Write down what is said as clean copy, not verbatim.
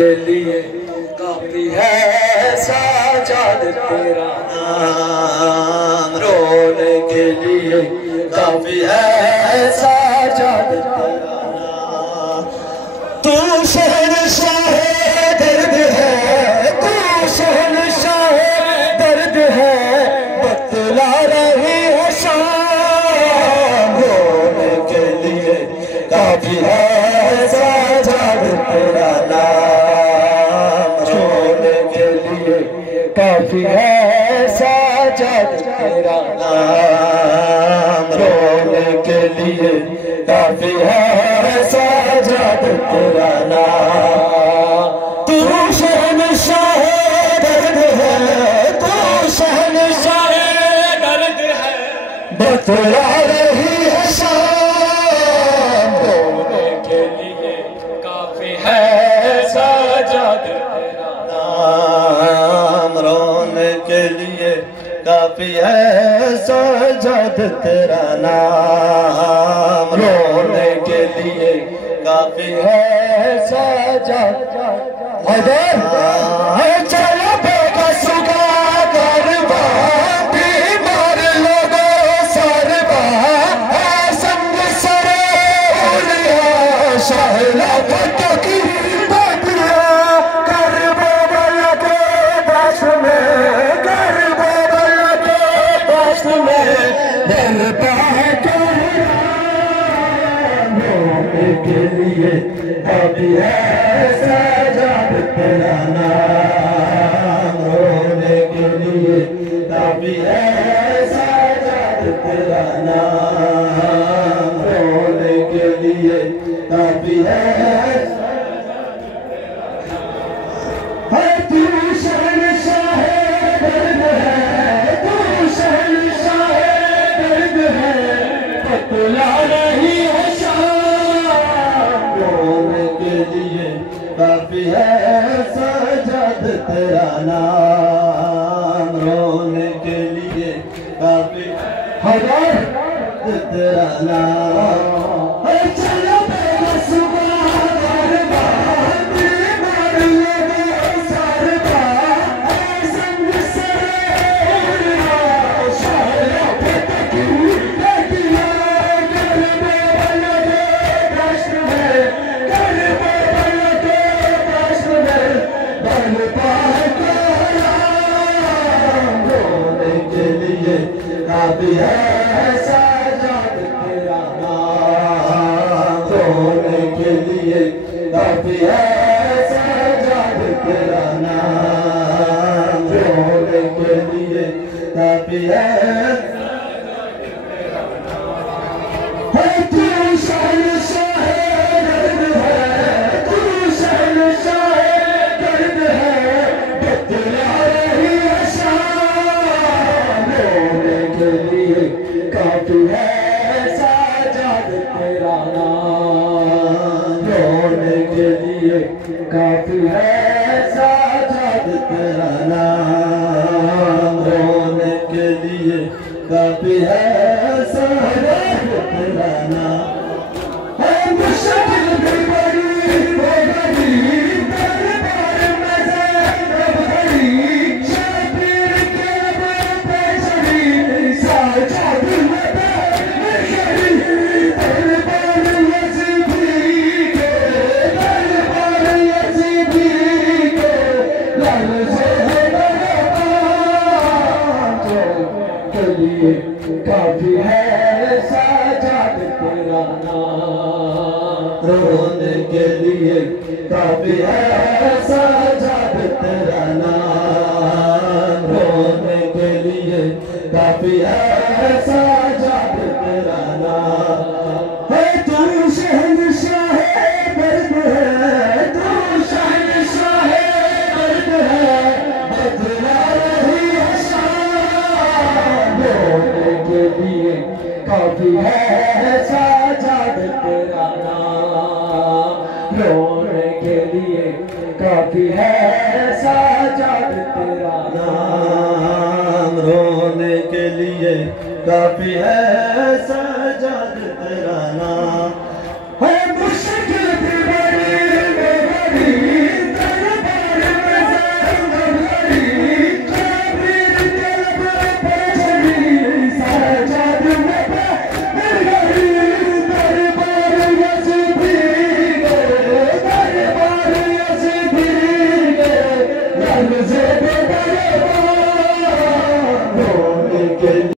के लिए काफी है साजाद तेरा नाम, रोने के लिए काफी है साजाद तेरा नाम। तू शहंशाह दर्द है, तू शहंशाह दर्द है, बतला रही है शाम। रोने के लिए काफी है साजाद तेरा नाम, रोने के लिए काफी है साजाद तेरा नाम, रोने के लिए काफी है साजाद तेरा नाम। तू शहंशाह दर्द है, तू शहंशाह दर्द है, बतला रही है शाम। रोने के लिए काफी है साजाद तेरा नाम, रोने के लिए काफी है साजाद तेरा नाम, रोने के लिए काफी है साजाद। चलो बेकस का गरबा बीमार लोगों सरबा संग सरे शाहला फटकी बतिया कर बोल के दस में, कर बोल के दस में दरबा के लिए काफी है साजाद तेरा नाम, रोने के लिए काफी है साजाद तेरा नाम, रोने के लिए काफी है। तू शहंशाह दर्द है, तू शहंशाह दर्द है, बतला रही है काफी है साजाद तेरा नाम, रोने के लिए काफी है तेरा नाम। चलो बेबस गरबा बीमार लोगों सरबा संग सरे शाहला फटकी बतिया कर बोल के दस में, कर बोल के दस में बरपा रोने के लिए काफी है साजाद तेरा नाम, रोने के लिए काफी है साजाद तेरा नाम, रोने के लिए काफी है। तू शहंशाह दर्द है, तू शहंशाह दर्द है, बतला रही है शाम। रोने के लिए काफी है साजाद तेरा नाम, रोने के लिए काफी है साजाद तेरा नाम, रोने के लिए काफी है साजाद तेरा नाम। मुश्किल भी बड़ी हो गई दरबार में ज़ैनब खड़ी, शबीर के पे चढ़ी साजाद में खड़ी, दरबार यज़ीदी के, दरबार यज़ीदी के लाल से के लिए काफी है साजाद तेरा नाम, रोने के लिए काफी है साजाद तेरा नाम, रोने के लिए काफी है साजाद तेरा नाम। तू शहंशाह दर्द है, तू शहंशाह दर्द है, बतला रही है शाम। रोने के लिए काफी है साजाद तेरा नाम, रोने के लिए काफी है साजाद तेरा नाम, रोने के लिए काफी है साजाद तेरा नाम।